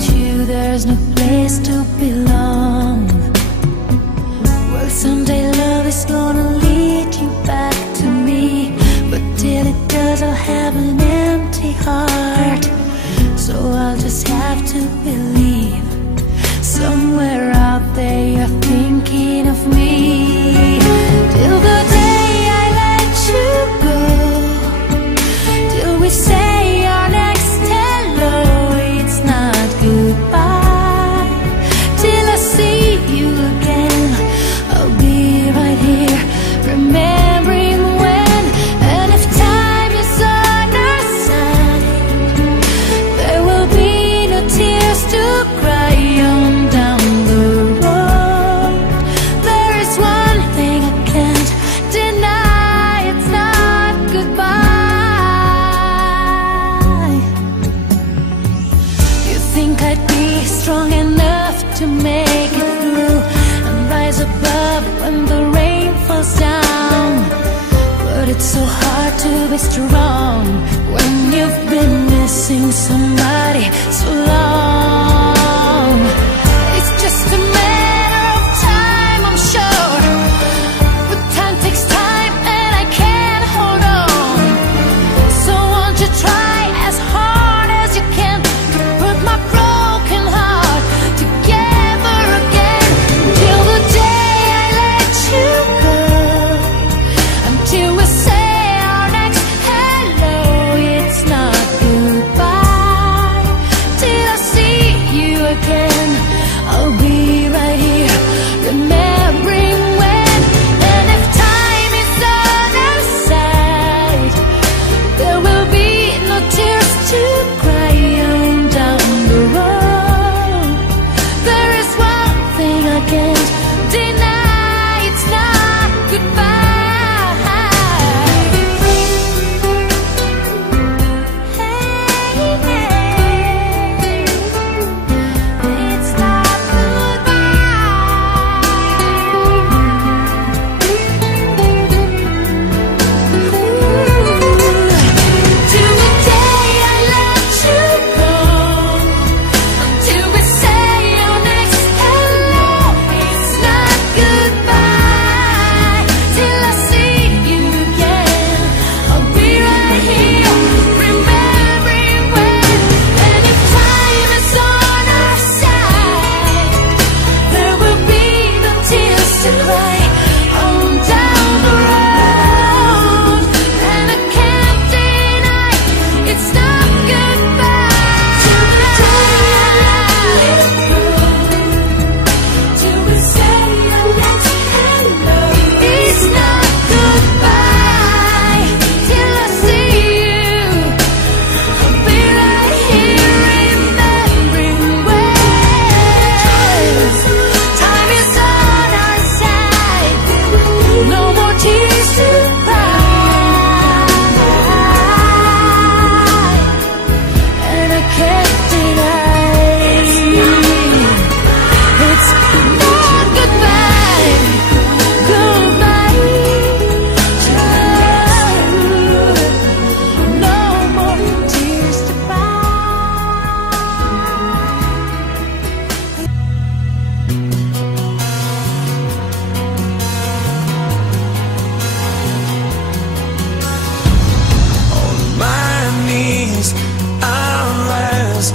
without you, there's no place to belong. Well, someday love is gonna lead you back to me, but till it does, I'll have an empty heart. So I'll just have to believe somewhere out there you're thinking of me. Till the day I let you go, till we say our next hello, it's not goodbye. Till I see you again, I'll be right here, remembering when. And if time is on our side, there will be no tears to cry on down the road. There is one thing I can't deny, it's not goodbye. You think I'd be strong enough to make it through and rise above when the rain falls down, but it's so hard to be strong when you've been missing somebody so long. It's just a matter of time, I'm sure, but time takes time and I can't hold on. So won't you try as hard as you can to put my broken heart together again. Till the day I let you go, until we say our next hello, it's not goodbye. Till I see you again, I'll be right here, remembering when. And if time is on our side, there will be no tears to cry on down the road. There is one thing I can't deny, it's not goodbye. It's not till the day I let you go, until we say our next hello, it's not goodbye. Till I see you again, I'll be right here, remembering when. And if time is on our side, there will be no tears to cry on down the road. And I can't deny, it's not goodbye. Till the day I let go, till we say our next hello, it's not goodbye. Till I see you, I'll be right here, remembering when. Time is on our side, no more tears to cry, and I can't deny, it's not goodbye, goodbye. No more tears to cry. My knees, I'll ask,